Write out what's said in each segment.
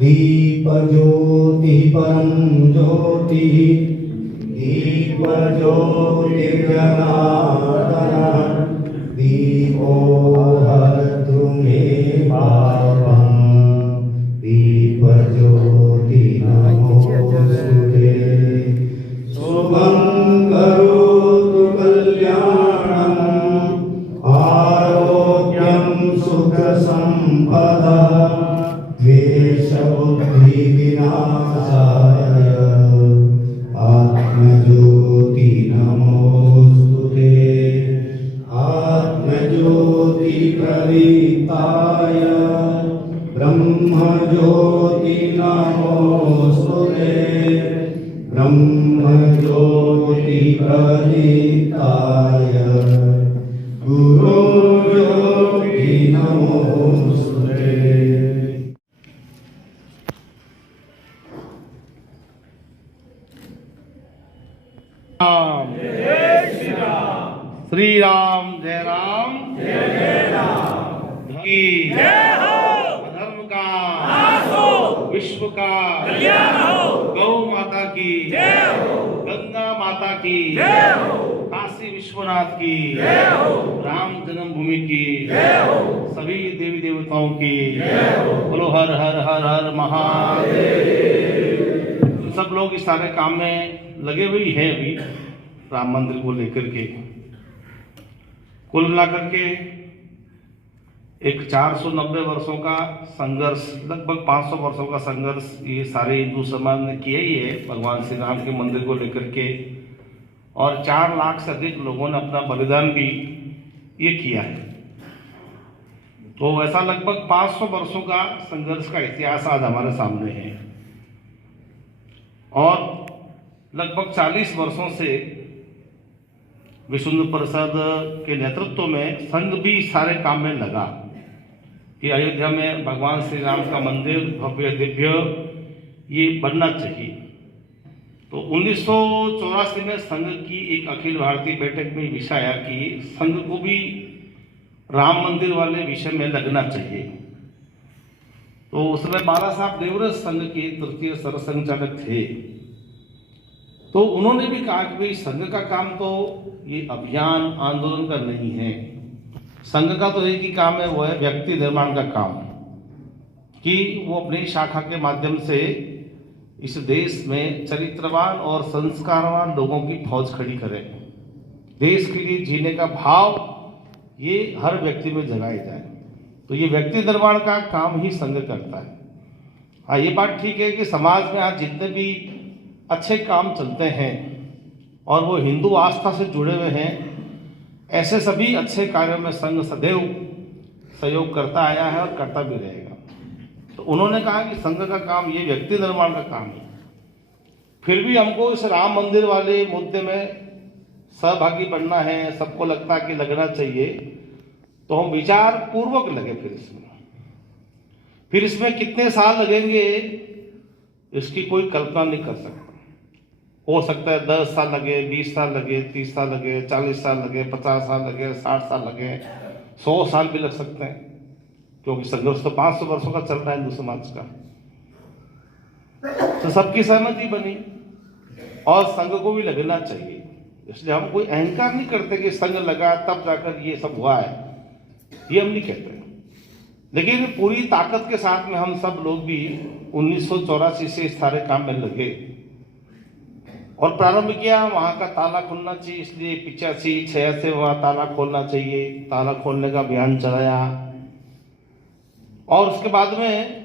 दीप ज्योति परम ज्योति दीप ज्योति जनार्दन दीपो हरतु मे पापं दीप ज्योति नमोस्तुते शुभं करोतु कल्याणं आरोग्यं सुख संपदा द्वेषबुद्धि विनाशाय आत्मज्योति नमोस्तुते आत्मज्योति प्रदीप्ताय ब्रह्मज्योति नमोस्तुते ब्रह्मज्योति प्रदीप्ताय गुरुज्योति नमोस्तुते। श्री राम जय राम की जय हो। धर्म का नाश हो, विश्व का कल्याण हो। गौ माता की जय हो, गंगा माता की जय हो, काशी विश्वनाथ की जय हो, राम जन्मभूमि की जय हो, सभी देवी देवताओं की जय हो। बोलो हर हर हर हर महादेव। सब लोग इस सारे काम में लगे हुए हैं अभी राम मंदिर को लेकर के। कुल मिलाकर के एक 490 वर्षों का संघर्ष, लगभग 500 वर्षों का संघर्ष ये सारे हिंदू समाज ने किया ही है भगवान श्री राम के मंदिर को लेकर के, और 4 लाख से अधिक लोगों ने अपना बलिदान भी ये किया है। तो ऐसा लगभग 500 वर्षों का संघर्ष का इतिहास आज हमारे सामने है, और लगभग 40 वर्षों से विष्णु प्रसाद के नेतृत्व में संघ भी सारे काम में लगा कि अयोध्या में भगवान श्री राम का मंदिर भव्य दिव्य ये बनना चाहिए। तो 1984 में संघ की एक अखिल भारतीय बैठक में विषय आया कि संघ को भी राम मंदिर वाले विषय में लगना चाहिए। तो उस समय बाला साहब देवरस संघ के तृतीय सरसंघचालक थे, तो उन्होंने भी कहा कि भाई संघ का काम तो ये अभियान आंदोलन का नहीं है, संघ का तो एक ही काम है, वो है व्यक्ति निर्माण का काम, कि वो अपनी शाखा के माध्यम से इस देश में चरित्रवान और संस्कारवान लोगों की फौज खड़ी करे, देश के लिए जीने का भाव ये हर व्यक्ति में जगाया जाए। तो ये व्यक्ति निर्माण का काम ही संघ करता है। हाँ, ये बात ठीक है कि समाज में आज जितने भी अच्छे काम चलते हैं और वो हिंदू आस्था से जुड़े हुए हैं, ऐसे सभी अच्छे कार्यों में संघ सदैव सहयोग करता आया है और करता भी रहेगा। तो उन्होंने कहा कि संघ का काम ये व्यक्ति निर्माण का काम है, फिर भी हमको इस राम मंदिर वाले मुद्दे में सहभागी बनना है, सबको लगता है कि लगना चाहिए, तो हम विचार पूर्वक लगे। फिर इसमें कितने साल लगेंगे इसकी कोई कल्पना नहीं कर सकता। हो सकता है 10 साल लगे, 20 साल लगे, 30 साल लगे, 40 साल लगे, 50 साल लगे, 60 साल लगे, 100 साल भी लग सकते हैं, क्योंकि संघर्ष तो 500 वर्षों का चल रहा है हिंदू समाज का। तो सबकी सहमति बनी और संघ को भी लगना चाहिए। इसलिए हम कोई अहंकार नहीं करते कि संघ लगा तब जाकर ये सब हुआ है, ये हम नहीं कहते। लेकिन पूरी ताकत के साथ में हम सब लोग भी 1984 से इस सारे काम में लगे और प्रारंभ किया। वहाँ का ताला खुलना चाहिए, इसलिए 85-86 से वहाँ ताला खोलना चाहिए, ताला खोलने का अभियान चलाया। और उसके बाद में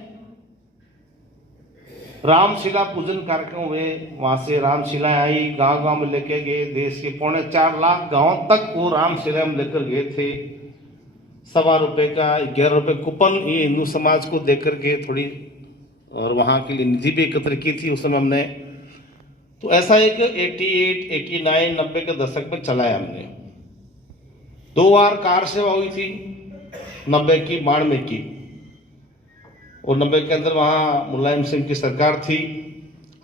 रामशिला पूजन कार्यक्रम हुए, वहाँ से रामशिला आई, गांव गांव में लेके गए, देश के 4.25 लाख गांव तक वो रामशिला में लेकर गए थे। ₹1.25 का 11 रुपये कूपन ये हिंदू समाज को देकर के थोड़ी, और वहाँ के लिए निधि भी एकत्र की थी उस समय हमने। तो ऐसा एक 88, 89, 90 के दशक में चलाया हमने। 2 बार कार सेवा हुई थी, 90 की, 92 की, और 90 के अंदर वहाँ मुलायम सिंह की सरकार थी।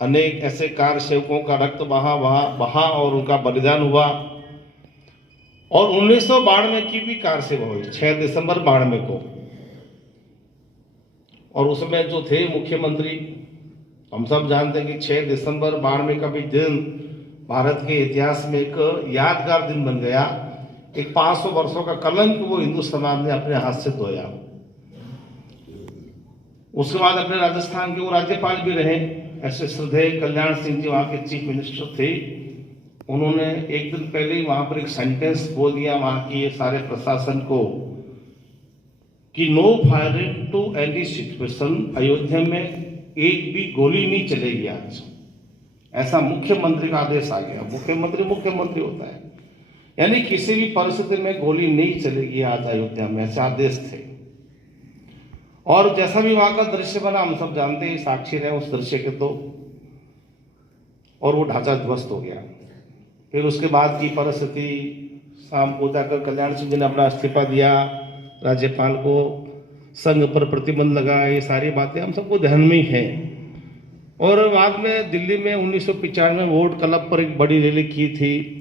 अनेक ऐसे कार सेवकों का रक्त वहाँ बहा और उनका बलिदान हुआ। और 1992 की भी कार सेवा हुई, 6 दिसंबर 92 को। और उसमें जो थे मुख्यमंत्री, हम सब जानते हैं कि 6 दिसंबर 92 का भी दिन भारत के इतिहास में एक यादगार दिन बन गया। एक 500 वर्षों का कलंक वो हिंदू समाज ने अपने हाथ से धोया। उसके बाद अपने राजस्थान के वो राज्यपाल भी रहे, ऐसे श्रद्धेय कल्याण सिंह जी वहाँ के चीफ मिनिस्टर थे। उन्होंने एक दिन पहले ही वहाँ पर एक सेंटेंस बोल दिया वहाँ की ये सारे प्रशासन को कि no firing to any situation, Ayodhya में एक भी गोली नहीं चलेगी आज। ऐसा मुख्यमंत्री का आदेश आ गया। मुख्यमंत्री होता है, यानी किसी भी परिस्थिति में गोली नहीं चलेगी आज अयोध्या में, ऐसे आदेश थे। और जैसा भी वहां का दृश्य बना, हम सब जानते हैं, साक्षी रहे उस दृश्य के तो, और वो ढांचा ध्वस्त हो गया। फिर उसके बाद की परिस्थिति, शाम को जाकर कल्याण सिंह जी ने अपना इस्तीफा दिया, राज्यपाल को संघ पर प्रतिबंध लगा, ये सारी बातें हम सबको ध्यान में ही हैं। और बाद में दिल्ली में 1995 में वोट क्लब पर एक बड़ी रैली की थी।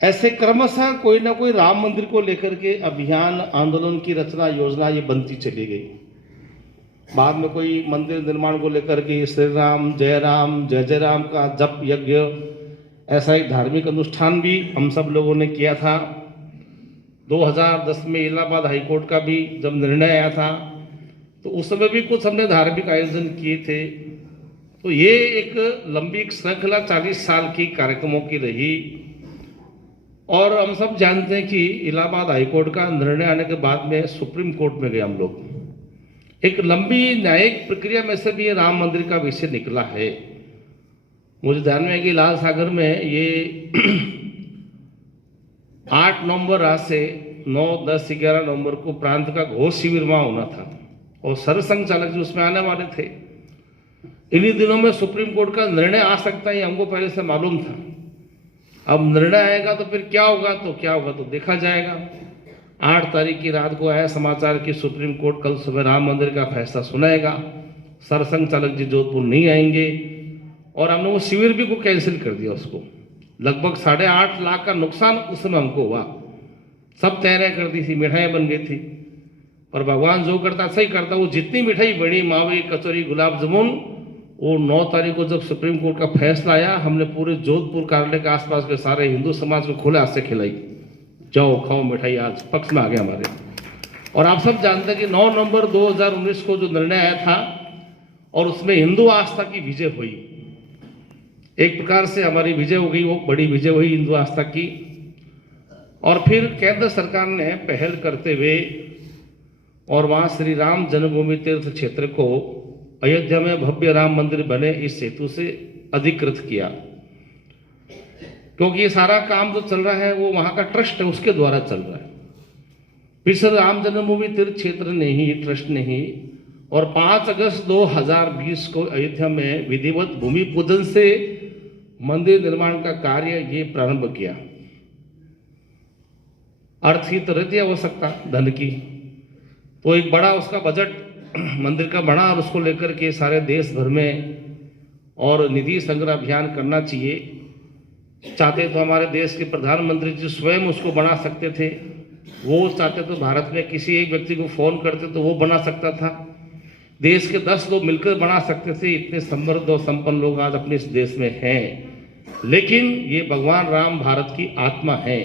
ऐसे क्रमशः कोई ना कोई राम मंदिर को लेकर के अभियान, आंदोलन की रचना, योजना ये बनती चली गई। बाद में कोई मंदिर निर्माण को लेकर के श्री राम, जय जय राम का जप यज्ञ, ऐसा एक धार्मिक अनुष्ठान भी हम सब लोगों ने किया था। 2010 में इलाहाबाद हाईकोर्ट का भी जब निर्णय आया था, तो उस समय भी कुछ हमने धार्मिक आयोजन किए थे। तो ये एक लंबी श्रृंखला 40 साल की कार्यक्रमों की रही। और हम सब जानते हैं कि इलाहाबाद हाईकोर्ट का निर्णय आने के बाद में सुप्रीम कोर्ट में गए हम लोग। एक लंबी न्यायिक प्रक्रिया में से भी ये राम मंदिर का विषय निकला है। मुझे ध्यान में है कि लाल सागर में ये 8 नवंबर रात से 9, 10, 11 नवंबर को प्रांत का घोष शिविर वहां होना था, और सरसंघ चालक जी उसमें आने वाले थे। इन्हीं दिनों में सुप्रीम कोर्ट का निर्णय आ सकता है, हमको पहले से मालूम था। अब निर्णय आएगा तो फिर क्या होगा तो देखा जाएगा। 8 तारीख की रात को आया समाचार कि सुप्रीम कोर्ट कल सुबह राम मंदिर का फैसला सुनाएगा। सरसंघ चालक जी जोधपुर नहीं आएंगे, और हमने वो शिविर भी को कैंसिल कर दिया। उसको लगभग 8.5 लाख का नुकसान उस समय हमको हुआ। सब तैयारियां कर दी थी, मिठाइयाँ बन गई थी, और भगवान जो करता सही करता। वो जितनी मिठाई बनी, मावे, कचौरी, गुलाब जामुन, वो 9 तारीख को जब सुप्रीम कोर्ट का फैसला आया, हमने पूरे जोधपुर कार्यालय के आसपास के सारे हिंदू समाज को खुले हाथ से खिलाई। जाओ खाओ मिठाई, आज पक्ष में आ गया हमारे। और आप सब जानते हैं कि 9 नवंबर 2019 को जो निर्णय आया था, और उसमें हिंदू आस्था की विजय हुई। एक प्रकार से हमारी विजय हो गई, वो बड़ी विजय हुई हिंदू आस्था की। और फिर केंद्र सरकार ने पहल करते हुए और वहाँ श्री राम जन्मभूमि तीर्थ क्षेत्र को अयोध्या में भव्य राम मंदिर बने इस हेतु से अधिकृत किया, क्योंकि ये सारा काम जो चल रहा है वो वहाँ का ट्रस्ट है, उसके द्वारा चल रहा है। फिर श्री राम जन्मभूमि तीर्थ क्षेत्र ने ही, ट्रस्ट ने ही, और 5 अगस्त 2020 को अयोध्या में विधिवत भूमि पूजन से मंदिर निर्माण का कार्य ये प्रारंभ किया। अर्थ की तो रहती है आवश्यकता धन की, तो एक बड़ा उसका बजट मंदिर का बना, और उसको लेकर के सारे देश भर में और निधि संग्रह अभियान करना चाहिए। चाहते तो हमारे देश के प्रधानमंत्री जी स्वयं उसको बना सकते थे, वो चाहते तो भारत में किसी एक व्यक्ति को फोन करते तो वो बना सकता था, देश के 10 लोग मिलकर बना सकते थे। इतने समृद्ध और संपन्न लोग आज अपने इस देश में हैं। लेकिन ये भगवान राम भारत की आत्मा है,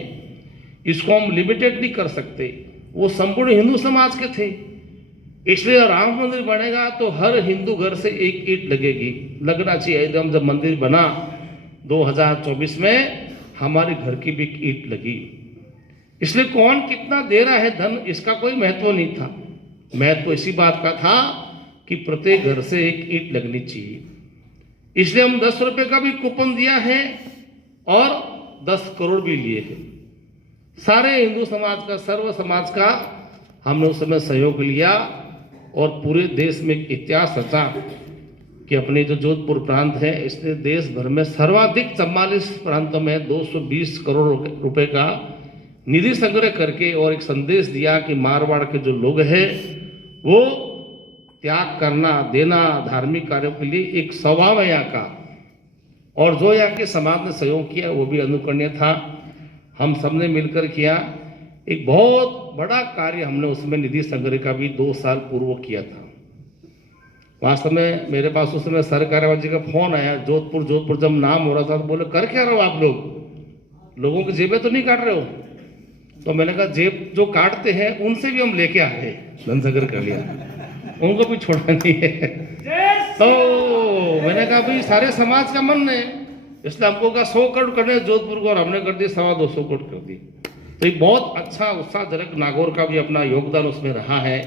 इसको हम लिमिटेड नहीं कर सकते। वो संपूर्ण हिंदू समाज के थे, इसलिए राम मंदिर बनेगा तो हर हिंदू घर से एक ईंट लगेगी, लगना चाहिए। एकदम जब मंदिर बना 2024 में, हमारे घर की भी ईंट लगी। इसलिए कौन कितना दे रहा है धन, इसका कोई महत्व नहीं था। महत्व इसी बात का था कि प्रत्येक घर से एक ईंट लगनी चाहिए। इसलिए हम 10 रुपए का भी कूपन दिया है और 10 करोड़ भी लिए हैं। सारे हिंदू समाज का, सर्व समाज का हमने उस समय सहयोग लिया, और पूरे देश में एक इतिहास रचा कि अपने जो जोधपुर प्रांत है, इसने देश भर में सर्वाधिक 44 प्रांतों में 220 करोड़ रुपए का निधि संग्रह करके और एक संदेश दिया कि मारवाड़ के जो लोग हैं वो त्याग करना, देना धार्मिक कार्यों के लिए एक स्वभाव है यहाँ का, और जो यहाँ के समाज ने सहयोग किया वो भी अनुकरणीय था। हम सबने मिलकर किया। एक बहुत बड़ा कार्य हमने उसमें निधि संग्रह का भी 2 साल पूर्व किया था। वास्तव में मेरे पास उस समय सर कार्यवाही जी का फोन आया, जोधपुर जब नाम हो रहा था, तो बोले कर क्या रहे हो आप लोगों की जेबें तो नहीं काट रहे हो? तो मैंने कहा जेब जो काटते हैं उनसे भी हम लेके आए, धनसागर कर लिया, उनको भी छोड़ा नहीं है। तो मैंने कहा भाई सारे समाज का मन है, इसलिए हमको कहा 100 करोड़ करने जोधपुर को, और हमने कर दिए 225 करोड़ कर दी। तो ये बहुत अच्छा उत्साहजनक नागौर का भी अपना योगदान उसमें रहा है।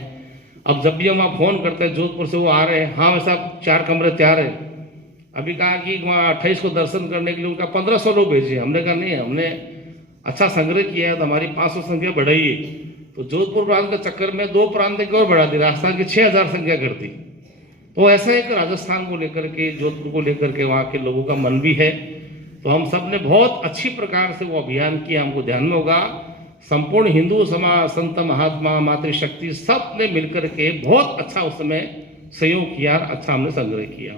अब जब भी हम वहाँ फोन करते हैं जोधपुर से वो आ रहे हैं, हाँ वैसा 4 कमरे तैयार है। अभी कहा कि वहाँ 28 को दर्शन करने के लिए उनका 1500 लोग भेजे, हमने कहा नहीं, हमने अच्छा संग्रह किया है तो हमारी 500 संख्या बढ़ाइए। तो जोधपुर प्रांत के चक्कर में 2 प्रांत की और बढ़ा दी, राजस्थान की 6000 संख्या कर दी। तो ऐसा एक राजस्थान को लेकर के, जोधपुर को लेकर के वहाँ के लोगों का मन भी है। तो हम सब ने बहुत अच्छी प्रकार से वो अभियान किया। हमको ध्यान में होगा संपूर्ण हिंदू समाज, संत महात्मा, मातृशक्ति सब ने मिलकर के बहुत अच्छा उस समय सहयोग किया, अच्छा हमने संग्रह किया।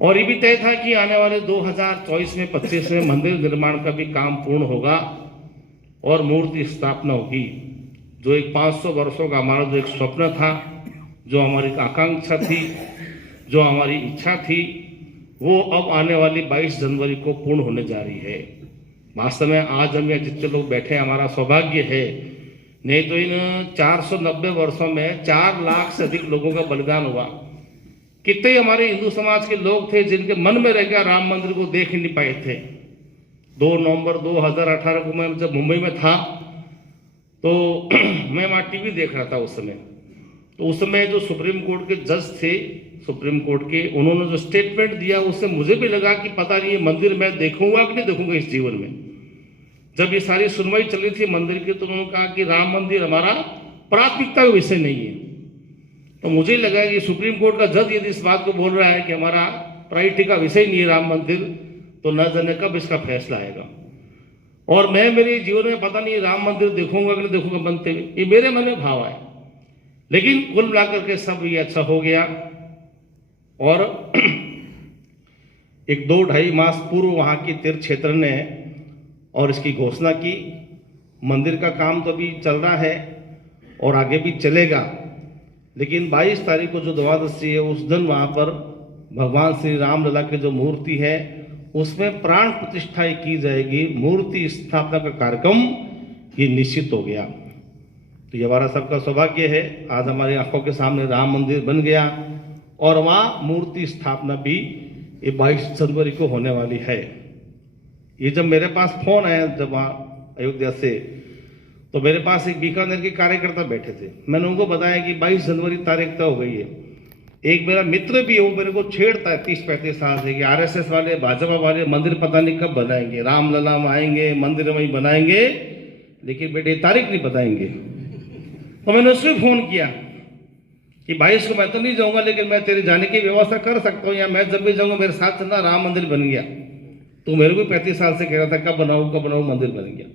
और ये भी तय था कि आने वाले 2024 में 25 में मंदिर निर्माण का भी काम पूर्ण होगा और मूर्ति स्थापना होगी। जो एक 500 वर्षों का हमारा जो एक स्वप्न था, जो हमारी आकांक्षा थी, जो हमारी इच्छा थी, वो अब आने वाली 22 जनवरी को पूर्ण होने जा रही है। वास्तव में आज हम यहाँ जितने लोग बैठे हैं, हमारा सौभाग्य है। नहीं तो इन 490 वर्षों में 4 लाख से अधिक लोगों का बलिदान हुआ। कितने हमारे हिंदू समाज के लोग थे जिनके मन में रह गया राम मंदिर को देख ही नहीं पाए थे। 2 नवंबर 2018 को मैं जब मुंबई में था तो मैं वहाँ टीवी देख रहा था उस समय। तो उस समय जो सुप्रीम कोर्ट के जज थे, सुप्रीम कोर्ट के, उन्होंने जो स्टेटमेंट दिया उससे मुझे भी लगा कि पता नहीं ये मंदिर मैं देखूंगा कि नहीं देखूंगा इस जीवन में। जब ये सारी सुनवाई चल रही थी मंदिर की, तो उन्होंने कहा कि राम मंदिर हमारा प्राथमिकता का विषय नहीं है। तो मुझे लगा कि सुप्रीम कोर्ट का जज यदि इस बात को बोल रहा है कि हमारा प्रायोरिटी का विषय नहीं है राम मंदिर, तो न जाने कब इसका फैसला आएगा। और मैं मेरे जीवन में पता नहीं राम मंदिर देखूंगा कि नहीं देखूंगा बनते हुए, ये मेरे मन में भाव आए। लेकिन कुल मिलाकर के सब ये अच्छा हो गया। और एक 2-2.5 मास पूर्व वहाँ की तीर्थ क्षेत्र ने और इसकी घोषणा की। मंदिर का काम तो अभी चल रहा है और आगे भी चलेगा, लेकिन 22 तारीख को जो द्वादशी है उस दिन वहाँ पर भगवान श्री राम लला की जो मूर्ति है उसमें प्राण प्रतिष्ठा की जाएगी। मूर्ति स्थापना का कार्यक्रम ये निश्चित हो गया। तो ये हमारा सबका सौभाग्य है, आज हमारी आंखों के सामने राम मंदिर बन गया और वहाँ मूर्ति स्थापना भी ये 22 जनवरी को होने वाली है। ये जब मेरे पास फोन आया जब वहाँ अयोध्या से, तो मेरे पास एक बीकानेर के कार्यकर्ता बैठे थे। मैंने उनको बताया कि 22 जनवरी तारीख तय हो गई है। एक मेरा मित्र भी है, वो मेरे को छेड़ता है 30-35 साल से कि आरएसएस वाले, भाजपा वाले मंदिर पता नहीं कब बनाएंगे, रामलला में आएंगे, मंदिर वहीं बनाएंगे, लेकिन बेटे तारीख नहीं बताएंगे। तो मैंने उसको फोन किया कि 22 को मैं तो नहीं जाऊंगा, लेकिन मैं तेरे जाने की व्यवस्था कर सकता हूँ, या मैं जब भी जाऊंगा मेरे साथ चलना, राम मंदिर बन गया। तो मेरे को 35 साल से कह रहा था कब बनाऊं, मंदिर बन गया।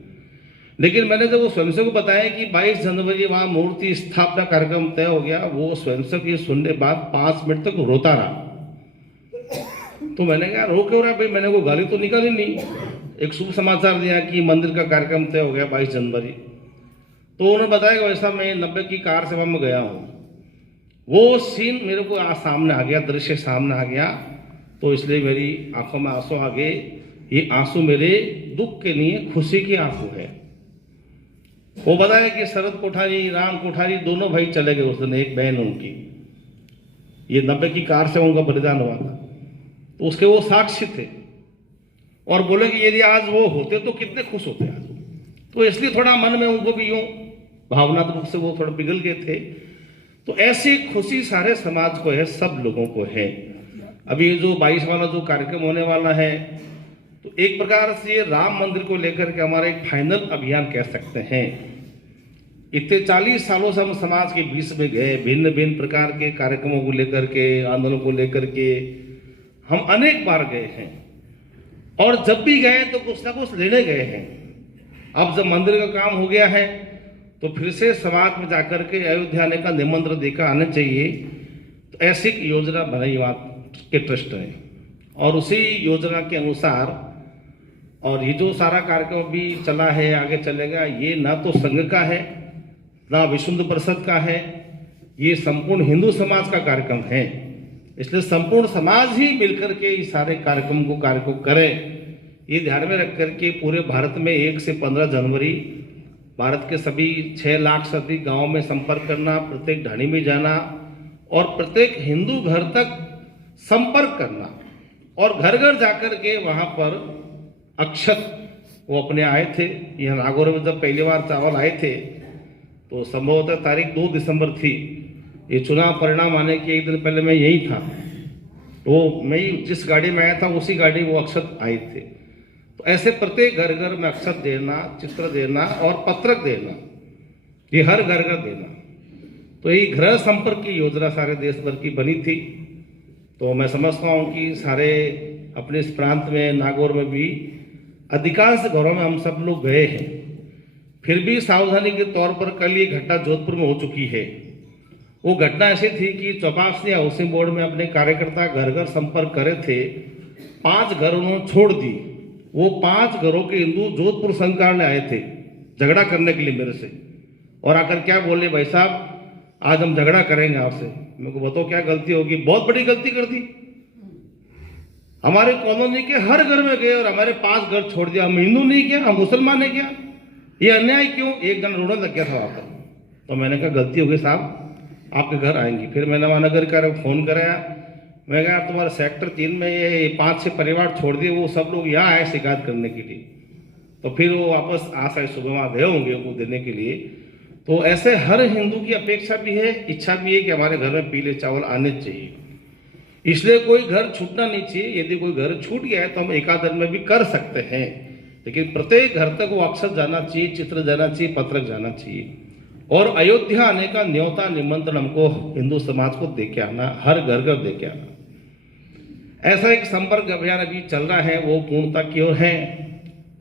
लेकिन मैंने जब वो स्वयंसेवक को बताया कि 22 जनवरी वहाँ मूर्ति स्थापना कार्यक्रम तय हो गया, वो स्वयंसेवक ये सुनने बाद 5 मिनट तक रोता रहा। तो मैंने कहा रो क्यों रहा भाई, मैंने को गाली तो निकाली नहीं, एक शुभ समाचार दिया कि मंदिर का कार्यक्रम तय हो गया 22 जनवरी। तो उन्होंने बताया कि वैसा मैं 90 की कार सेवा में गया हूँ। वो सीन मेरे को आज सामने आ गया, दृश्य सामने आ गया, तो इसलिए मेरी आंखों में आंसू आ गए। ये आंसू मेरे दुख के नहीं है, खुशी के आंसू है। वो बताया कि शरद कोठारी, राम कोठारी दोनों भाई चले गए उस दिन, एक बहन उनकी, ये 90 की कार से उनका बलिदान हुआ था। तो उसके वो साक्षी थे और बोले कि यदि आज वो होते तो कितने खुश होते आज। तो इसलिए थोड़ा मन में उनको भी यूं भावनात्मक से वो थोड़ा पिघल गए थे। तो ऐसी खुशी सारे समाज को है, सब लोगों को है। अभी ये जो 22 वाला जो कार्यक्रम होने वाला है, तो एक प्रकार से ये राम मंदिर को लेकर के हमारा एक फाइनल अभियान कह सकते हैं। इतने 40 सालों से हम समाज के बीच में गए, भिन्न भिन्न प्रकार के कार्यक्रमों को लेकर के, आंदोलनों को लेकर के हम अनेक बार गए हैं, और जब भी गए तो कुछ ना कुछ लेने गए हैं। अब जब मंदिर का काम हो गया है तो फिर से समाज में जाकर के अयोध्या आने का निमंत्रण देकर आना चाहिए। तो ऐसी योजना बनाई वहाँ के ट्रस्ट ने, और उसी योजना के अनुसार, और ये जो सारा कार्यक्रम भी चला है, आगे चलेगा, ये ना तो संघ का है, ना विश्व हिंदू परिषद का है, ये संपूर्ण हिंदू समाज का कार्यक्रम है, इसलिए संपूर्ण समाज ही मिलकर के इस सारे कार्य को करे। ये ध्यान में रख करके पूरे भारत में 1 से 15 जनवरी भारत के सभी 6 लाख से अधिक गाँव में संपर्क करना, प्रत्येक ढाणी में जाना और प्रत्येक हिंदू घर तक संपर्क करना और घर घर जाकर के वहाँ पर अक्षत वो अपने आए थे। यहाँ नागौर में जब पहली बार चावल आए थे तो संभवतः तारीख 2 दिसंबर थी। ये चुनाव परिणाम आने के एक दिन पहले मैं यही था, तो मैं जिस गाड़ी में आया था उसी गाड़ी वो अक्षत आए थे। तो ऐसे प्रत्येक घर घर में अक्षत देना, चित्र देना और पत्रक देना, ये हर घर घर देना। तो ये गृह संपर्क की योजना सारे देश भर की बनी थी। तो मैं समझता हूँ कि सारे अपने इस प्रांत में नागौर में भी अधिकांश घरों में हम सब लोग गए हैं। फिर भी सावधानी के तौर पर कल ये घटना जोधपुर में हो चुकी है। वो घटना ऐसी थी कि चौपासी हाउसिंग बोर्ड में अपने कार्यकर्ता घर घर संपर्क करे थे, 5 घर उन्होंने छोड़ दी। वो 5 घरों के हिंदू जोधपुर संघकाल में आए थे झगड़ा करने के लिए मेरे से, और आकर क्या बोले, भाई साहब आज हम झगड़ा करेंगे आपसे। मेरे को बताओ क्या गलती होगी? बहुत बड़ी गलती कर दी। हमारे कॉलोनी के हर घर में गए और हमारे 5 घर छोड़ दिया। हम हिंदू नहीं किया, हम मुसलमान ने किया, ये अन्याय क्यों? एक जन रोने लग गया था वहां पर। तो मैंने कहा गलती हो गई साहब, आपके घर आएंगी। फिर मैंने वहां नगर का फोन कराया, मैं कहा तुम्हारे सेक्टर 3 में ये 5-6 परिवार छोड़ दिए, वो सब लोग यहाँ आए शिकायत करने के लिए। तो फिर वो वापस आज आए, सुबह वहाँ गए होंगे वो देने के लिए। तो ऐसे हर हिंदू की अपेक्षा भी है, इच्छा भी है कि हमारे घर में पीले चावल आने चाहिए। इसलिए कोई घर छूटना नहीं चाहिए। यदि कोई घर छूट गया है तो हम एकाध दिन में भी कर सकते हैं, लेकिन प्रत्येक घर तक वो अक्षत जाना चाहिए, चित्र जाना चाहिए, पत्रक जाना चाहिए। और अयोध्या आने का न्योता निमंत्रण हमको हिंदू समाज को दे के आना, हर घर घर दे के आना। ऐसा एक संपर्क अभियान अभी चल रहा है, वो पूर्णता की ओर है।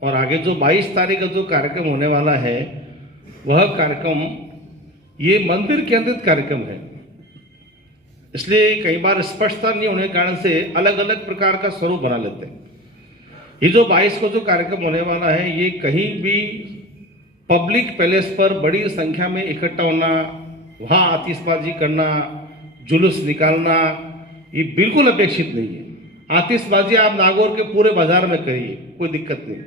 और आगे जो 22 तारीख का जो कार्यक्रम होने वाला है, वह कार्यक्रम ये मंदिर केंद्रित कार्यक्रम है। इसलिए कई बार स्पष्टता नहीं होने के कारण से अलग अलग प्रकार का स्वरूप बना लेते हैं। ये जो 22 को जो कार्यक्रम होने वाला है, ये कहीं भी पब्लिक पैलेस पर बड़ी संख्या में इकट्ठा होना, वहाँ आतिशबाजी करना, जुलूस निकालना, ये बिल्कुल अपेक्षित नहीं है। आतिशबाजी आप नागौर के पूरे बाजार में करिए, कोई दिक्कत नहीं।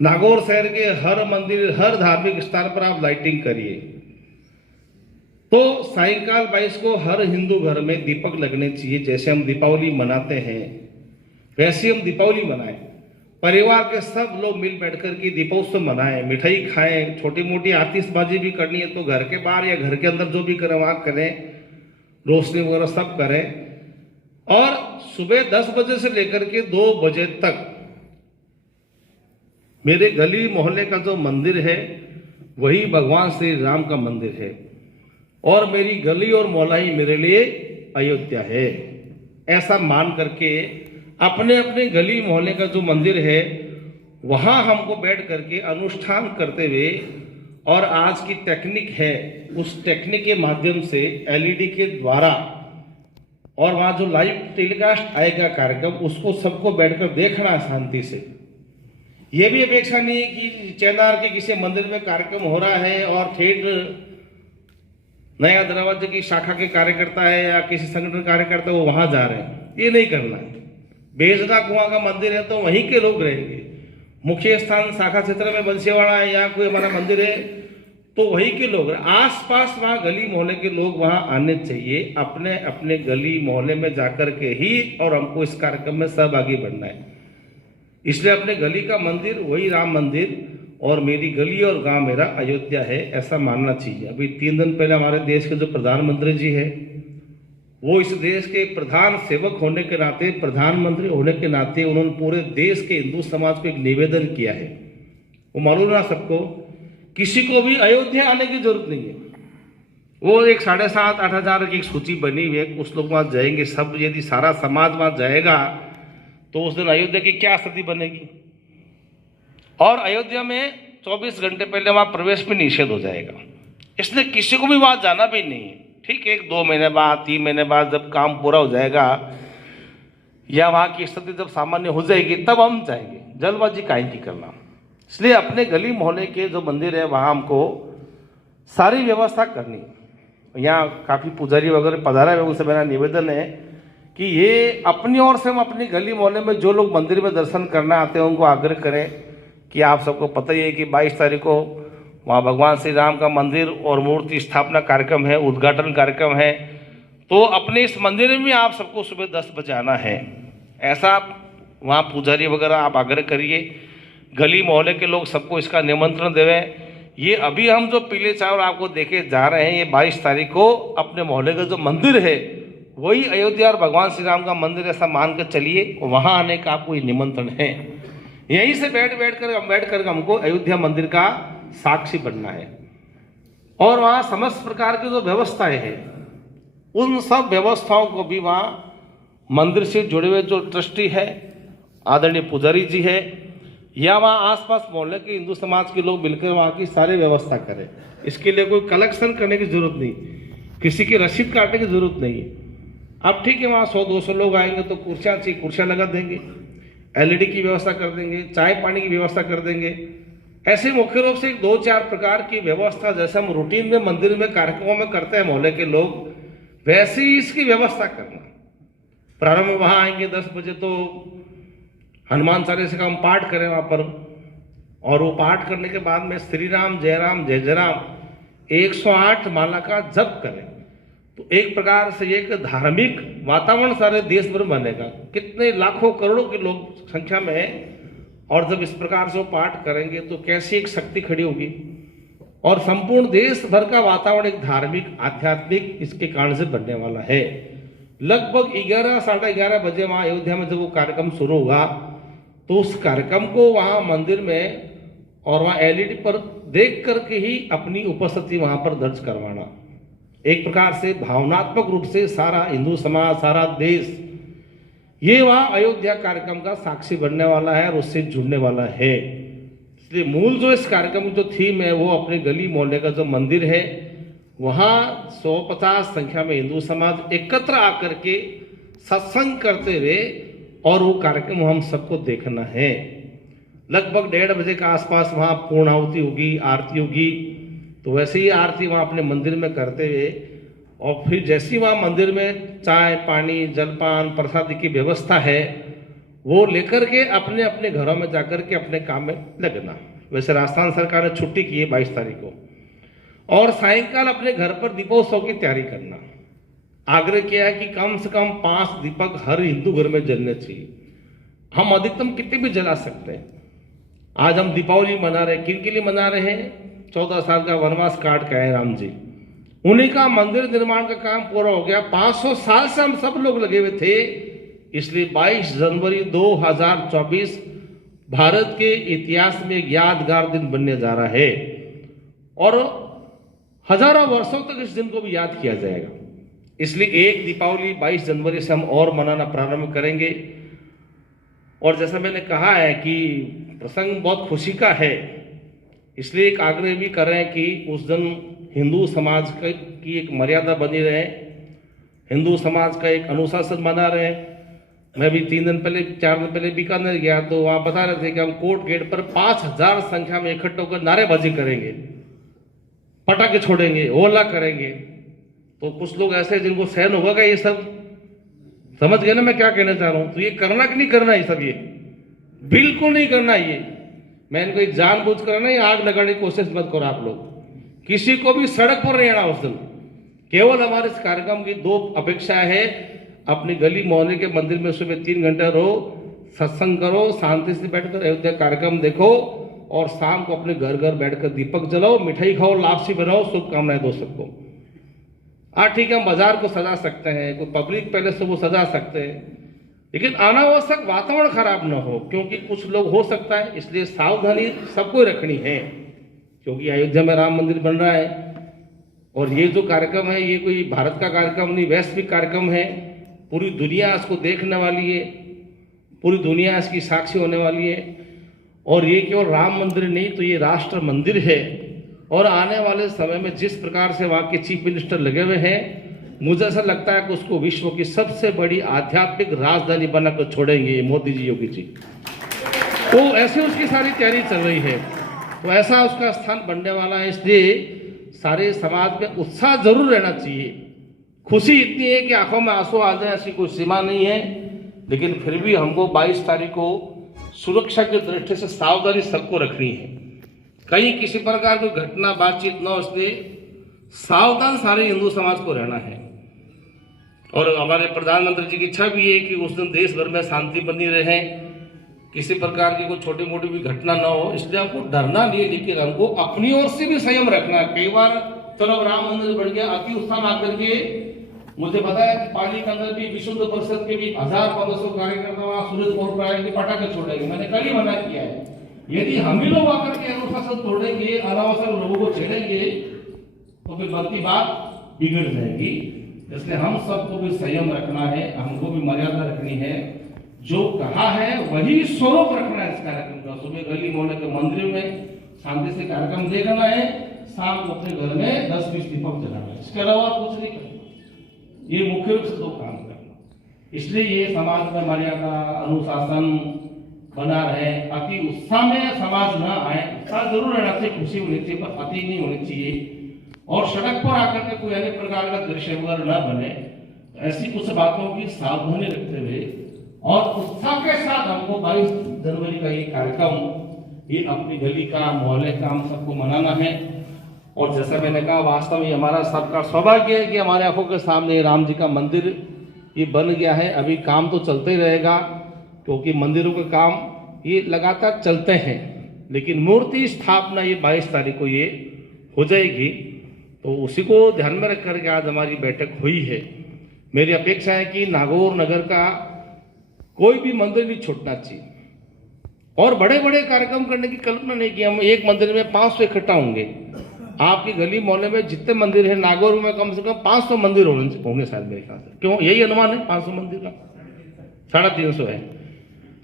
नागौर शहर के हर मंदिर, हर धार्मिक स्थान पर आप लाइटिंग करिए। तो सायंकाल 22 को हर हिंदू घर में दीपक लगने चाहिए। जैसे हम दीपावली मनाते हैं वैसे हम दीपावली मनाएं, परिवार के सब लोग मिल बैठकर के दीपोत्सव मनाएं, मिठाई खाएं, छोटी मोटी आतिशबाजी भी करनी है तो घर के बाहर या घर के अंदर जो भी करें वहाँ करें, रोशनी वगैरह सब करें। और सुबह 10 बजे से लेकर के 2 बजे तक मेरे गली मोहल्ले का जो मंदिर है वही भगवान श्री राम का मंदिर है, और मेरी गली और मोहल्ला ही मेरे लिए अयोध्या है। ऐसा मान करके अपने अपने गली मोहल्ले का जो मंदिर है वहाँ हमको बैठ करके अनुष्ठान करते हुए, और आज की टेक्निक है उस टेक्निक के माध्यम से LED के द्वारा, और वहाँ जो लाइव टेलीकास्ट आएगा कार्यक्रम, उसको सबको बैठकर देखना है शांति से। ये भी अपेक्षा नहीं है कि चैनार के किसी मंदिर में कार्यक्रम हो रहा है और ठेठ नया दरवाजे की शाखा के कार्यकर्ता है या किसी संगठन कार्यकर्ता वो वहां जा रहे हैं, ये नहीं करना है। बेजना कुआं का मंदिर है तो वहीं के लोग रहेंगे। मुख्य स्थान शाखा क्षेत्र में बंसीवाड़ा है या कोई हमारा मंदिर है तो वहीं के लोग, आसपास वहाँ गली मोहल्ले के लोग वहाँ आने चाहिए, अपने अपने गली मोहल्ले में जाकर के ही, और हमको इस कार्यक्रम में सहभागी बनना है। इसलिए अपने गली का मंदिर वही राम मंदिर, और मेरी गली और गांव मेरा अयोध्या है, ऐसा मानना चाहिए। अभी 3 दिन पहले हमारे देश के जो प्रधानमंत्री जी है, वो इस देश के प्रधान सेवक होने के नाते, प्रधानमंत्री होने के नाते उन्होंने पूरे देश के हिंदू समाज को एक निवेदन किया है। वो मालूम ना सबको, किसी को भी अयोध्या आने की जरूरत नहीं है। वो एक 7,500-8 हज़ार की एक सूची बनी हुई है, कुछ लोग वहाँ जाएंगे। सब यदि सारा समाज वहाँ जाएगा तो उस दिन अयोध्या की क्या स्थिति बनेगी। और अयोध्या में 24 घंटे पहले वहाँ प्रवेश भी निषेध हो जाएगा, इसलिए किसी को भी वहाँ जाना भी नहीं है। ठीक है, 1-2 महीने बाद, 3 महीने बाद जब काम पूरा हो जाएगा या वहाँ की स्थिति जब सामान्य हो जाएगी तब हम जाएंगे। जल्दबाजी काहे की करना। इसलिए अपने गली मोहल्ले के जो मंदिर है वहाँ हमको सारी व्यवस्था करनी, यहाँ काफ़ी पुजारी वगैरह पधारा है, उनसे मेरा निवेदन है कि ये अपनी ओर से हम अपनी गली मोहल्ले में जो लोग मंदिर में दर्शन करना आते हैं उनको आग्रह करें कि आप सबको पता ही है कि 22 तारीख को वहाँ भगवान श्री राम का मंदिर और मूर्ति स्थापना कार्यक्रम है, उद्घाटन कार्यक्रम है। तो अपने इस मंदिर में भी आप सबको सुबह 10 बजे आना है, ऐसा वहाँ पुजारी वगैरह आप आग्रह करिए। गली मोहल्ले के लोग सबको इसका निमंत्रण देवें। ये अभी हम जो पीले चावल आपको देखे जा रहे हैं, ये 22 तारीख को अपने मोहल्ले का जो मंदिर है वही अयोध्या और भगवान श्री राम का मंदिर ऐसा मान कर चलिए, वहाँ आने का आपको ये निमंत्रण है। यहीं से बैठ कर हमको अयोध्या मंदिर का साक्षी बनना है। और वहाँ समस्त प्रकार की जो व्यवस्थाएं हैं उन सब व्यवस्थाओं को भी वहाँ मंदिर से जुड़े हुए जो ट्रस्टी है, आदरणीय पुजारी जी है, या वहाँ आसपास मोहल्ले के हिंदू समाज के लोग मिलकर वहाँ की सारी व्यवस्था करें। इसके लिए कोई कलेक्शन करने की जरूरत नहीं, किसी की रसीद काटने की जरूरत नहीं। अब ठीक है, वहाँ 100-200 लोग आएंगे तो कुर्सियाँ लगा देंगे, LED की व्यवस्था कर देंगे, चाय पानी की व्यवस्था कर देंगे। ऐसे मुख्य रूप से 2-4 प्रकार की व्यवस्था जैसे हम रूटीन में मंदिर में कार्यक्रमों में करते हैं मोहल्ले के लोग, वैसे ही इसकी व्यवस्था करना। प्रारंभ में वहाँ आएंगे 10 बजे तो हनुमान चालीसा का हम पाठ करें वहाँ पर, और वो पाठ करने के बाद में श्री राम जय राम 108 माला का जप करें। तो एक प्रकार से एक धार्मिक वातावरण सारे देश भर में बनेगा, कितने लाखों करोड़ों के लोग संख्या में है, और जब इस प्रकार से वो पाठ करेंगे तो कैसी एक शक्ति खड़ी होगी, और संपूर्ण देश भर का वातावरण एक धार्मिक आध्यात्मिक इसके कारण से बनने वाला है। लगभग 11-11:30 बजे वहाँ अयोध्या में जब वो कार्यक्रम शुरू होगा तो उस कार्यक्रम को वहाँ मंदिर में और वहाँ LED पर देख करके ही अपनी उपस्थिति वहाँ पर दर्ज करवाना। एक प्रकार से भावनात्मक रूप से सारा हिंदू समाज, सारा देश ये वहाँ अयोध्या कार्यक्रम का साक्षी बनने वाला है और उससे जुड़ने वाला है। इसलिए मूल जो इस कार्यक्रम की जो थीम है वो अपने गली मोहल्ले का जो मंदिर है वहाँ 150 संख्या में हिंदू समाज एकत्र आकर के सत्संग करते हुए और वो कार्यक्रम हम सबको देखना है। लगभग 1:30 बजे के आसपास वहाँ पूर्णाहुति होगी, आरती होगी। तो वैसे ही आरती वहाँ अपने मंदिर में करते हुए और फिर जैसी वहाँ मंदिर में चाय पानी जलपान प्रसादी की व्यवस्था है वो लेकर के अपने अपने घरों में जाकर के अपने काम में लगना। वैसे राजस्थान सरकार ने छुट्टी की है 22 तारीख को, और सायंकाल अपने घर पर दीपोत्सव की तैयारी करना। आग्रह किया है कि कम से कम 5 दीपक हर हिंदू घर में जलने चाहिए। हम अधिकतम कितने भी जला सकते हैं। आज हम दीपावली मना रहे हैं, किन के लिए मना रहे हैं? 14 साल का वनवास काट के आए राम जी, उन्हीं का मंदिर निर्माण का काम पूरा हो गया। 500 साल से हम सब लोग लगे हुए थे, इसलिए 22 जनवरी 2024 भारत के इतिहास में एक यादगार दिन बनने जा रहा है और हजारों वर्षों तक इस दिन को भी याद किया जाएगा। इसलिए एक दीपावली 22 जनवरी से हम और मनाना प्रारंभ करेंगे। और जैसा मैंने कहा है कि प्रसंग बहुत खुशी का है, इसलिए एक आग्रह भी कर रहे हैं कि उस दिन हिंदू समाज की एक मर्यादा बनी रहे, हिंदू समाज का एक अनुशासन बना रहे। मैं भी 4 दिन पहले बीकानेर गया तो वहाँ बता रहे थे कि हम कोर्ट गेट पर 5000 संख्या में इकट्ठे होकर नारेबाजी करेंगे, पटाखे छोड़ेंगे, होला करेंगे। तो कुछ लोग ऐसे जिनको सहन होगा ये सब, समझ गए ना मैं क्या कहना चाह रहा हूँ? तो ये करना कि नहीं करना, ये सब ये बिल्कुल नहीं करना। ये मैं इनको जानबूझ कर नहीं, आग लगाने की कोशिश मत करो आप लोग। किसी को भी सड़क पर नहीं आना उस दिन। केवल हमारे इस कार्यक्रम की 2 अपेक्षा है, अपनी गली मोहल्ले के मंदिर में सुबह 3 घंटे रहो, सत्संग करो, शांति से बैठकर अयोध्या कार्यक्रम देखो, और शाम को अपने घर घर बैठकर दीपक जलाओ, मिठाई खाओ, लापसी बनाओ, शुभकामनाएं दो सबको। ठीक है, हम बाजार को सजा सकते हैं, कोई पब्लिक पैलेस से वो सजा सकते हैं, लेकिन अनावश्यक वातावरण खराब ना हो, क्योंकि कुछ लोग हो सकता है, इसलिए सावधानी सबको रखनी है। क्योंकि अयोध्या में राम मंदिर बन रहा है और ये जो कार्यक्रम है ये कोई भारत का कार्यक्रम नहीं, वैश्विक कार्यक्रम है। पूरी दुनिया इसको देखने वाली है, पूरी दुनिया इसकी साक्षी होने वाली है। और ये केवल राम मंदिर नहीं, तो ये राष्ट्र मंदिर है। और आने वाले समय में जिस प्रकार से वहाँ के चीफ मिनिस्टर लगे हुए हैं, मुझे ऐसा लगता है कि उसको विश्व की सबसे बड़ी आध्यात्मिक राजधानी बनाकर छोड़ेंगे मोदी जी, योगी जी। तो ऐसे उसकी सारी तैयारी चल रही है, तो ऐसा उसका स्थान बनने वाला है। इसलिए सारे समाज में उत्साह जरूर रहना चाहिए। खुशी इतनी है कि आंखों में आंसू आ जाए, ऐसी कोई सीमा नहीं है, लेकिन फिर भी हमको 22 तारीख को सुरक्षा की दृष्टि से सावधानी सबको रखनी है। कहीं किसी प्रकार की घटना बातचीत न हो, इसलिए सावधान सारे हिंदू समाज को रहना है। और हमारे प्रधानमंत्री जी की इच्छा भी है कि उस दिन देश भर में शांति बनी रहे, किसी प्रकार की कोई छोटी मोटी भी घटना न हो, इसलिए हमको डरना नहीं है, लेकिन हमको अपनी ओर से भी संयम रखना है। कई बार चलो राम मंदिर बढ़ गया, अति उत्साह में आकर के मुझे पता है कि पाली के अंदर भी विश्व हिंदू परिषद के भी 1000-1500 कार्यकर्ता वहां सूरज कोट पर आएंगे, पटाखे छोड़ेंगे। मैंने कल ही मना किया है, यदि हम ही लोग आकर के अनुशासन तोड़ेंगे, अनावश्यक लोगों को छेड़ेंगे, तो फिर बनती बात बिगड़ जाएगी। इसलिए हम सबको भी संयम रखना है, हमको भी मर्यादा रखनी है। जो कहा है वही स्वरूप रखना है इस कार्यक्रम का। सुबह गली मोहल्ले के मंदिर में शांति से कार्यक्रम देखना है, शाम को अपने घर में 10-20 दीपक जलाना है, इसके अलावा कुछ नहीं करना। ये मुख्य रूप से दो काम करना। इसलिए ये समाज में मर्यादा अनुशासन बना रहे, अति उत्साह में समाज न आए। उत्साह जरूर रहना चाहिए, खुशी होनी चाहिए, पर अति नहीं होनी चाहिए। और सड़क पर आकर के कोई अन्य प्रकार का दृश्य वगैरह न बने, ऐसी कुछ बातों की सावधानी रखते हुए और उत्साह के साथ हमको 22 जनवरी का ये कार्यक्रम, ये अपनी गली का मोहल्ले का हम सबको मनाना है। और जैसा मैंने कहा, वास्तव में हमारा सबका सौभाग्य है कि हमारे आंखों के सामने राम जी का मंदिर ये बन गया है। अभी काम तो चलते ही रहेगा, क्योंकि मंदिरों के काम ये लगातार चलते हैं, लेकिन मूर्ति स्थापना ये 22 तारीख को ये हो जाएगी। तो उसी को ध्यान में रख करके आज हमारी बैठक हुई है। मेरी अपेक्षा है कि नागौर नगर का कोई भी मंदिर नहीं छूटना चाहिए, और बड़े बड़े कार्यक्रम करने की कल्पना नहीं की। हम एक मंदिर में 500 इकट्ठा होंगे। आपकी गली मोहल्ले में जितने मंदिर है, नागौर में कम से कम 500 मंदिर होंगे शायद मेरे ख्याल से। क्यों, यही अनुमान है 500 मंदिर का, 350 है।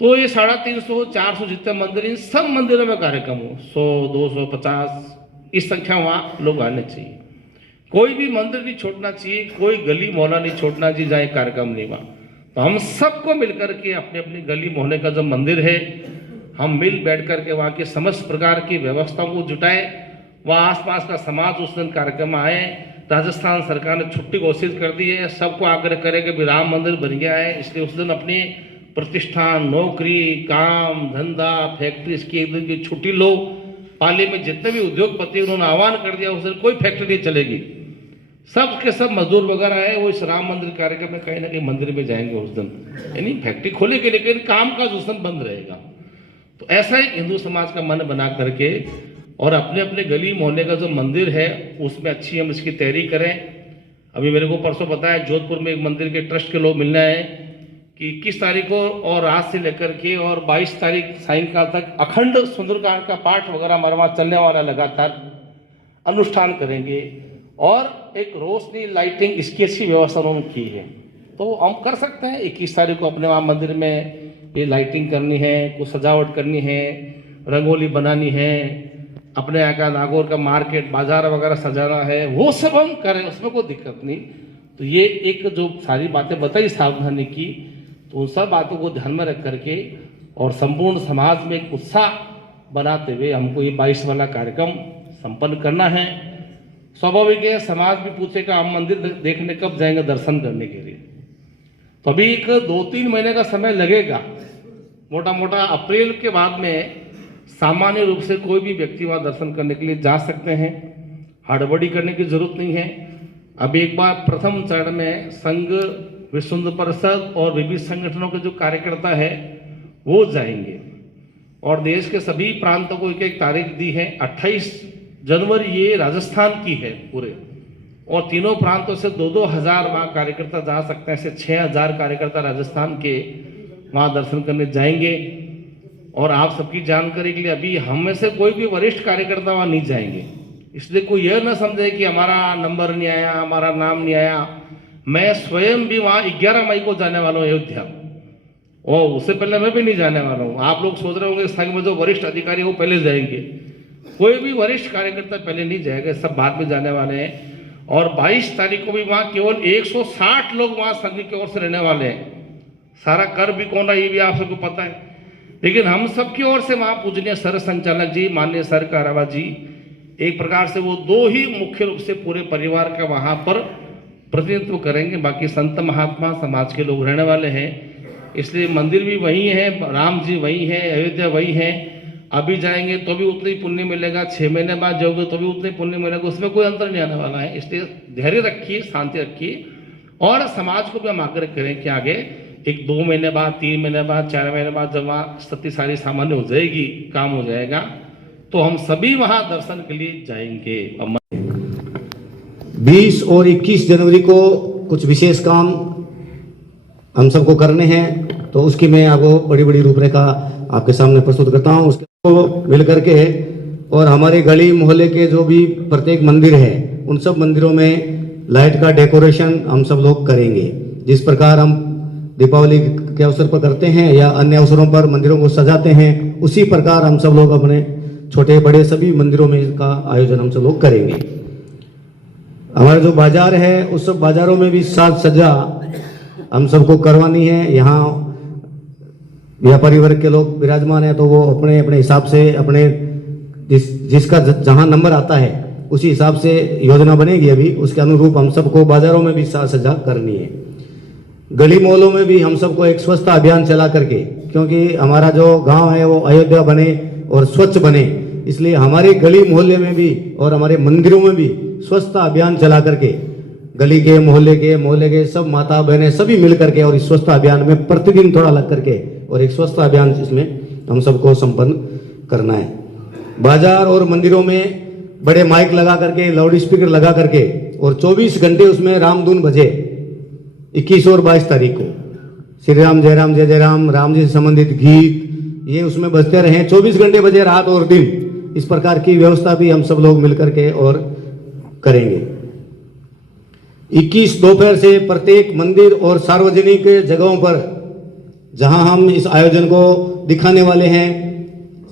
तो ये 350, 400 जितने मंदिर, इन सब मंदिरों में कार्यक्रम हो, 100, 200, 50 इस संख्या वहां लोग आने चाहिए। कोई भी मंदिर नहीं छोड़ना चाहिए, कोई गली मोहल्ला नहीं छोड़ना चाहिए जहाँ कार्यक्रम नहीं हुआ। तो हम सबको मिलकर के अपने अपने गली मोहल्ले का जो मंदिर है, हम मिल बैठ करके वहाँ की समस्त प्रकार की व्यवस्थाओं को जुटाए, वहाँ आसपास का समाज उस दिन कार्यक्रम आए। राजस्थान सरकार ने छुट्टी घोषित कर दी है, सबको आग्रह करे कि राम मंदिर बन गया है, इसलिए उस दिन अपने प्रतिष्ठान, नौकरी, काम धंधा, फैक्ट्री, इसकी एक दिन की छुट्टी लो। पाली में जितने भी उद्योगपति उन्होंने आह्वान कर दिया, उस दिन कोई फैक्ट्री नहीं चलेगी, सब के सब मजदूर वगैरह है वो इस राम मंदिर कार्यक्रम में कहीं ना कहीं मंदिर में जाएंगे उस दिन। यानी फैक्ट्री खोलेगी, लेकिन काम का उस दिन बंद रहेगा। तो ऐसा ही हिंदू समाज का मन बना करके और अपने अपने गली मोहल्ले का जो मंदिर है उसमें अच्छी हम इसकी तैयारी करें। अभी मेरे को परसों बताया जोधपुर में एक मंदिर के ट्रस्ट के लोग मिलने आए कि 21 तारीख को और रात से लेकर के और 22 तारीख सायंकाल तक अखंड सुंदरकांड का पाठ वगैरह हमारे वहाँ चलने वाला, लगातार अनुष्ठान करेंगे और एक रोशनी लाइटिंग इसकी अच्छी व्यवस्था उन्होंने की है। तो हम कर सकते हैं 21 तारीख को अपने वहाँ मंदिर में ये लाइटिंग करनी है, कुछ सजावट करनी है, रंगोली बनानी है, अपने यहाँ का नागौर का मार्केट बाजार वगैरह सजाना है, वो सब हम करें, उसमें कोई दिक्कत नहीं। तो ये एक जो सारी बातें बताई सावधानी की, तो उन सब बातों को ध्यान में रख करके और संपूर्ण समाज में एक उत्साह बनाते हुए हमको ये 22 वाला कार्यक्रम संपन्न करना है। स्वाभाविक है समाज भी पूछेगा हम मंदिर देखने कब जाएंगे दर्शन करने के लिए। तो अभी एक 2-3 महीने का समय लगेगा, मोटा मोटा अप्रैल के बाद में सामान्य रूप से कोई भी व्यक्ति वहाँ दर्शन करने के लिए जा सकते हैं, हड़बड़ी करने की जरूरत नहीं है। अभी एक बार प्रथम चरण में संघ, विश्व हिंदू परिषद और विविध संगठनों के जो कार्यकर्ता है वो जाएंगे और देश के सभी प्रांतों को एक तारीख दी है। 28 जनवरी ये राजस्थान की है पूरे, और तीनों प्रांतों से 2-2 हजार वहाँ कार्यकर्ता जा सकते हैं। ऐसे 6,000 कार्यकर्ता राजस्थान के वहाँ दर्शन करने जाएंगे। और आप सबकी जानकारी के लिए अभी हम में से कोई भी वरिष्ठ कार्यकर्ता वहाँ नहीं जाएंगे, इसलिए कोई यह ना समझे कि हमारा नंबर नहीं आया, हमारा नाम नहीं आया। मैं स्वयं भी वहाँ 11 मई को जाने वाला हूँ अयोध्या, और उससे पहले मैं भी नहीं जाने वाला हूँ। आप लोग सोच रहे होंगे संघ में जो वरिष्ठ अधिकारी वो पहले जाएंगे, कोई भी वरिष्ठ कार्यकर्ता पहले नहीं जाएगा, सब बाद में जाने वाले हैं। और 22 तारीख को भी वहाँ केवल 160 लोग वहाँ संघ की ओर से रहने वाले हैं। सारा कर भी कौन रहा ये भी आप सबको पता है, लेकिन हम सबकी ओर से वहाँ पूजनीय सर संचालक जी, माननीय सर कारावा जी, एक प्रकार से वो दो ही मुख्य रूप से पूरे परिवार का वहाँ पर प्रतिनिधित्व करेंगे, बाकी संत महात्मा समाज के लोग रहने वाले हैं। इसलिए मंदिर भी वही है, राम जी वही है, अयोध्या वही है। अभी जाएंगे तो भी उतना ही पुण्य मिलेगा, 6 महीने बाद जाओगे तो भी उतना ही पुण्य मिलेगा, उसमें कोई अंतर नहीं आने वाला है। इसलिए धैर्य रखिए, शांति रखिए और समाज को भी हम आग्रह करें कि आगे एक 2 महीने बाद, 3 महीने बाद, 4 महीने बाद जब वहाँ स्थिति सारी सामान्य हो जाएगी, काम हो जाएगा, तो हम सभी वहाँ दर्शन के लिए जाएंगे। 20 और 21 जनवरी को कुछ विशेष काम हम सबको करने हैं, तो उसकी मैं आपको बड़ी बड़ी रूपरेखा आपके सामने प्रस्तुत करता हूं। उसको मिल करके और हमारे गली मोहल्ले के जो भी प्रत्येक मंदिर है उन सब मंदिरों में लाइट का डेकोरेशन हम सब लोग करेंगे। जिस प्रकार हम दीपावली के अवसर पर करते हैं या अन्य अवसरों पर मंदिरों को सजाते हैं, उसी प्रकार हम सब लोग अपने छोटे बड़े सभी मंदिरों में इसका आयोजन हम सब लोग करेंगे। हमारा जो बाजार है उस सब बाजारों में भी साज सज्जा हम सबको करवानी है। यहाँ व्यापारी वर्ग के लोग विराजमान है तो वो अपने अपने हिसाब से अपने जिसका जहां नंबर आता है उसी हिसाब से योजना बनेगी। अभी उसके अनुरूप हम सबको बाजारों में भी साज सज्जा करनी है। गली मोहल्लों में भी हम सबको एक स्वच्छता अभियान चला करके, क्योंकि हमारा जो गांव है वो अयोध्या बने और स्वच्छ बने, इसलिए हमारे गली मोहल्ले में भी और हमारे मंदिरों में भी स्वच्छता अभियान चला करके गली के मोहल्ले के सब माता बहनें सभी मिल करके और इस स्वच्छता अभियान में प्रतिदिन थोड़ा लग करके और एक स्वच्छता अभियान इसमें हम सबको संपन्न करना है। बाजार और मंदिरों में बड़े माइक लगा करके, लाउड स्पीकर लगा करके और 24 घंटे उसमें रामधुन बजे 21 और 22 तारीख को श्री राम जय राम जय जय राम, राम जी से संबंधित गीत ये उसमें बजते रहे 24 घंटे बजे रात और दिन। इस प्रकार की व्यवस्था भी हम सब लोग मिलकर के और करेंगे। 21 दोपहर से प्रत्येक मंदिर और सार्वजनिक जगहों पर जहां हम इस आयोजन को दिखाने वाले हैं,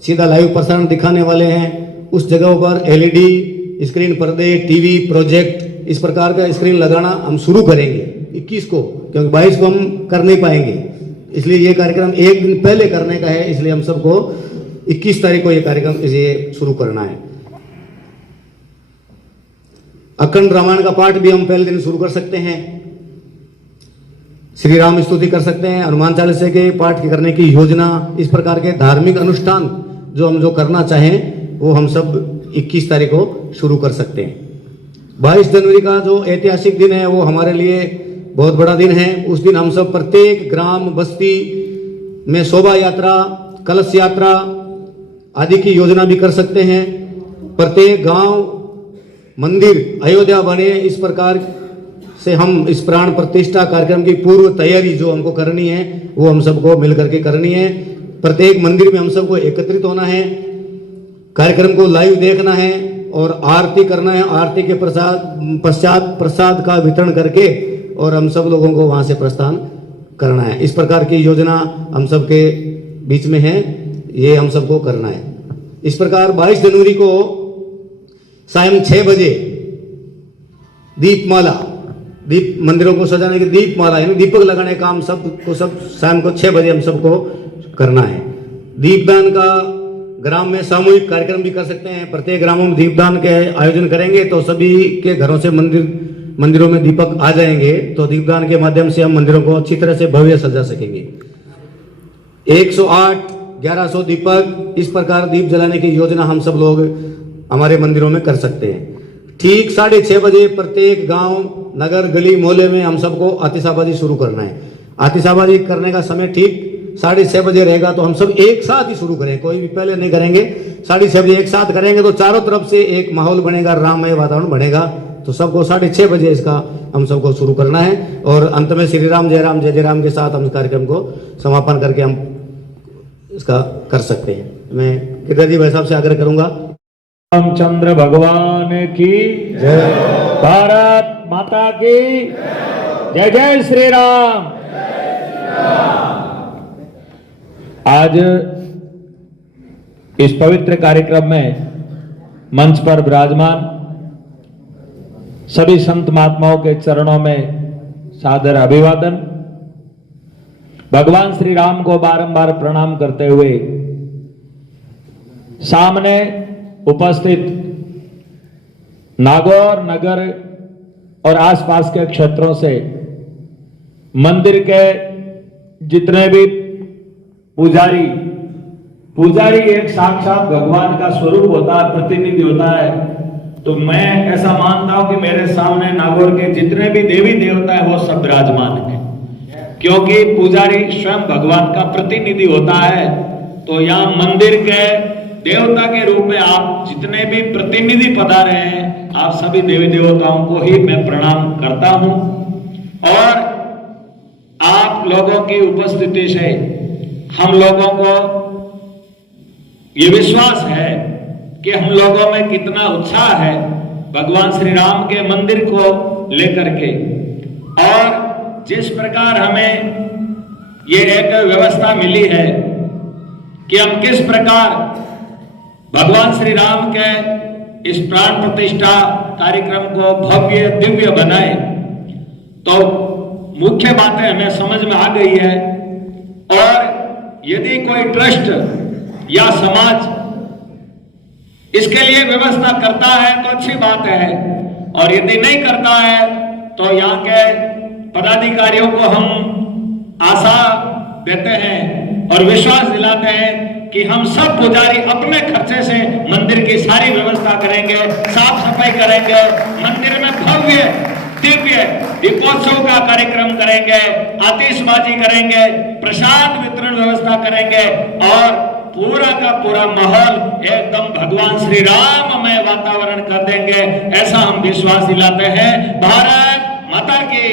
सीधा लाइव प्रसारण दिखाने वाले हैं, उस जगहों पर एलईडी स्क्रीन, पर्दे, टीवी, प्रोजेक्ट इस प्रकार का स्क्रीन लगाना हम शुरू करेंगे 21 को, क्योंकि 22 को हम कर नहीं पाएंगे। इसलिए ये कार्यक्रम एक दिन पहले करने का है, इसलिए हम सबको 21 तारीख को ये कार्यक्रम इसे शुरू करना है। अखंड रामायण का पाठ भी हम पहले दिन शुरू कर सकते हैं, श्री राम स्तुति कर सकते हैं, हनुमान चालीसा के पाठ करने की योजना, इस प्रकार के धार्मिक अनुष्ठान जो करना चाहें वो हम सब 21 तारीख को शुरू कर सकते हैं। 22 जनवरी का जो ऐतिहासिक दिन है वो हमारे लिए बहुत बड़ा दिन है। उस दिन हम सब प्रत्येक ग्राम बस्ती में शोभा यात्रा, कलश यात्रा आदि की योजना भी कर सकते हैं। प्रत्येक गांव मंदिर अयोध्या बने, इस प्रकार से हम इस प्राण प्रतिष्ठा कार्यक्रम की पूर्व तैयारी जो हमको करनी है वो हम सबको मिलकर के करनी है। प्रत्येक मंदिर में हम सबको एकत्रित होना है, कार्यक्रम को लाइव देखना है और आरती करना है। आरती के पश्चात प्रसाद का वितरण करके और हम सब लोगों को वहां से प्रस्थान करना है। इस प्रकार की योजना हम सबके बीच में है, ये हम सबको करना है। इस प्रकार 22 जनवरी को सायं 6 बजे दीपमाला, दीप मंदिरों को सजाने की दीपमाला यानी दीपक लगाने का काम सब शाम को 6 बजे हम सबको करना है। दीपदान का ग्राम में सामूहिक कार्यक्रम भी कर सकते हैं। प्रत्येक ग्रामों में दीपदान के आयोजन करेंगे तो सभी के घरों से मंदिरों में दीपक आ जाएंगे, तो दीपदान के माध्यम से हम मंदिरों को अच्छी तरह से भव्य सजा सकेंगे। 108, 1100 दीपक, इस प्रकार दीप जलाने की योजना हम सब लोग हमारे मंदिरों में कर सकते हैं। ठीक 6:30 बजे प्रत्येक गांव, नगर, गली, मोहल्ले में हम सबको आतिशबाजी शुरू करना है। आतिशबाजी करने का समय ठीक 6:30 बजे रहेगा, तो हम सब एक साथ ही शुरू करें, कोई भी पहले नहीं करेंगे। 6:30 बजे एक साथ करेंगे तो चारों तरफ से एक माहौल बनेगा, राममय वातावरण बनेगा। तो सबको 6:30 बजे इसका हम सबको शुरू करना है और अंत में श्री राम जय राम जय जय राम के साथ हम इस कार्यक्रम को समापन करके हम इसका कर सकते हैं। मैं गिरधर जी भाई साहब से आग्रह करूंगा। रामचंद्र भगवान की जय, भारत माता की जय, जय श्री राम। आज इस पवित्र कार्यक्रम में मंच पर विराजमान सभी संत महात्माओं के चरणों में सादर अभिवादन। भगवान श्री राम को बारंबार प्रणाम करते हुए सामने उपस्थित नागौर नगर और आसपास के क्षेत्रों से मंदिर के जितने भी पुजारी एक साक्षात भगवान का स्वरूप होता है, प्रतिनिधि होता है। तो मैं ऐसा मानता हूं कि मेरे सामने नागौर के जितने भी देवी देवता है वो सब विराजमान है, क्योंकि पुजारी स्वयं भगवान का प्रतिनिधि होता है। तो यहाँ मंदिर के देवता के रूप में आप जितने भी प्रतिनिधि पधारे हैं, आप सभी देवी देवताओं को ही मैं प्रणाम करता हूं। और आप लोगों की उपस्थिति से हम लोगों को ये विश्वास है कि हम लोगों में कितना उत्साह है भगवान श्री राम के मंदिर को लेकर के, और जिस प्रकार हमें ये एक व्यवस्था मिली है कि हम किस प्रकार भगवान श्री राम के इस प्राण प्रतिष्ठा कार्यक्रम को भव्य दिव्य बनाए, तो मुख्य बातें हमें समझ में आ गई है। और यदि कोई ट्रस्ट या समाज इसके लिए व्यवस्था करता है तो अच्छी बात है, और यदि नहीं करता है तो यहाँ के पदाधिकारियों को हम आशा देते हैं और विश्वास दिलाते हैं कि हम सब पुजारी अपने खर्चे से मंदिर की सारी व्यवस्था करेंगे, साफ सफाई करेंगे, मंदिर में भव्य दिव्य दीपोत्सव का कार्यक्रम करेंगे, आतिशबाजी करेंगे, प्रसाद वितरण व्यवस्था करेंगे, और पूरा का पूरा माहौल एकदम भगवान श्री राममय वातावरण कर देंगे, ऐसा हम विश्वास दिलाते हैं। भारत माता की।